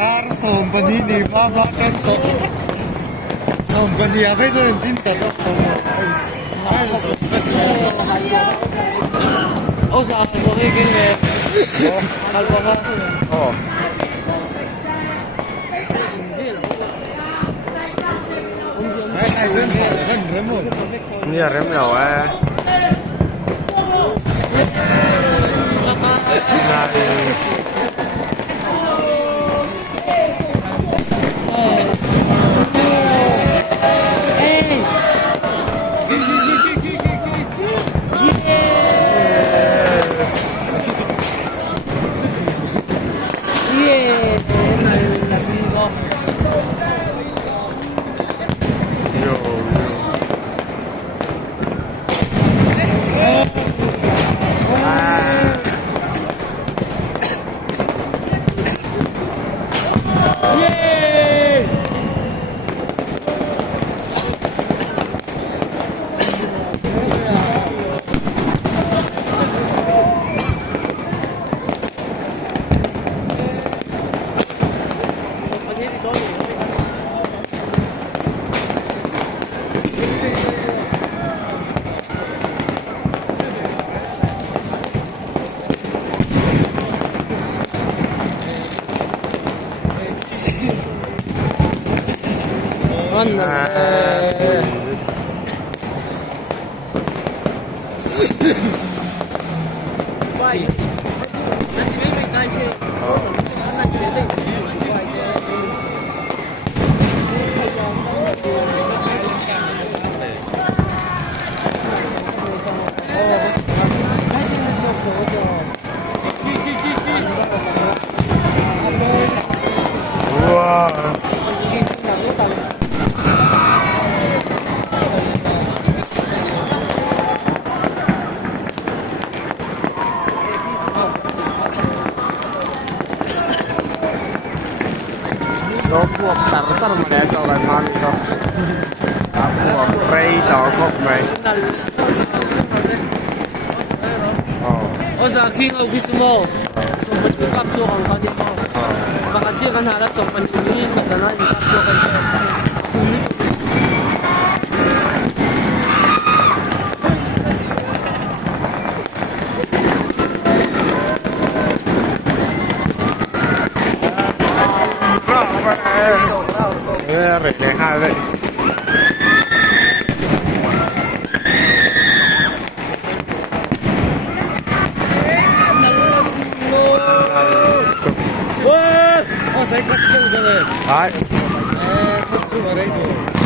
Dar sombani ni mama tanto. Sombani apa itu tinta tu? Oh, sa alcohol gini. Alcohol. Oh. Cái chân vẫn rếm rồi. Nhiều rếm đầu à. số buộc chặt rất là đẹp sau lần ngon sao buộc ray đó không mày Osa khi ngồi cái số số mình cũng gặp số hàng con đi mau và cái chiếc con hàng đã số mình cũng như thật là nó gặp số con rồi để hai vậy sẽ cắt xương rồi đấy cắt xương vào đây rồi